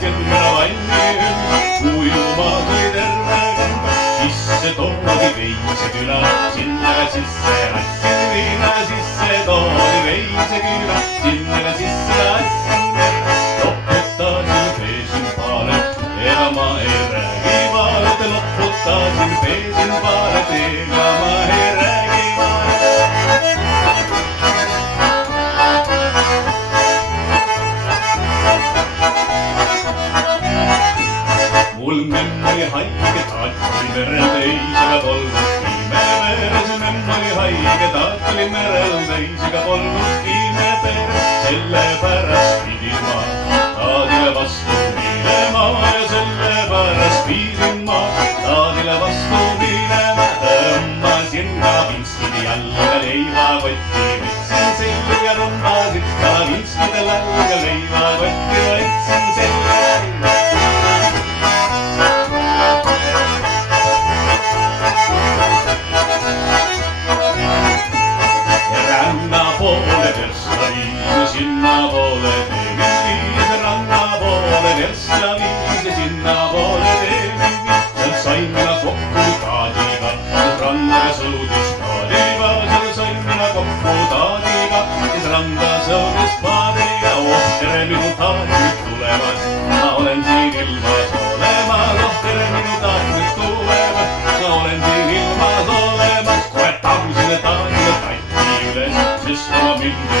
sinna vanni ujuma kui terve kamba. Sisse toodi Veiseküla, sinna ka sisse lassin viina. Sisse toodi Veiseküla, sinna ka sisse lassin viina. Loputasin peesin paaret, ega ma ei räägi maalet. Loputasin peesin paaret, ega ma ei räägi maalet. Mul memm oli haige, taat oli merel teisega polnud kiime veres. Memm oli haige, taat oli merel teisega polnud kiime veres. Sellepärast pidin ma taadile vastu minema ja sellepärast pidin ma taadile vastu minema. Tõmbasin ka vinstide jalga leivakotti, võtsin selga ja tõmbasin ka vinstide jalga leivakotti, võtsin selga. Sinna poole teenin viis, ranna poole versta viis ja sinna poole teenin viis. Seal sain mina kokku taadiga, kes rannaga sõudis taadiga. Seal sain mina kokku taadiga, kes randa sõudis paadiga. Oh, tere minu taad nüüd tulemas, ma olen siin ilmas olemas. Oh, tere minu taad nüüd tulemas, ma olen siin ilmas olemas. Kohe tagusin taadile tatti üles, sest oma mind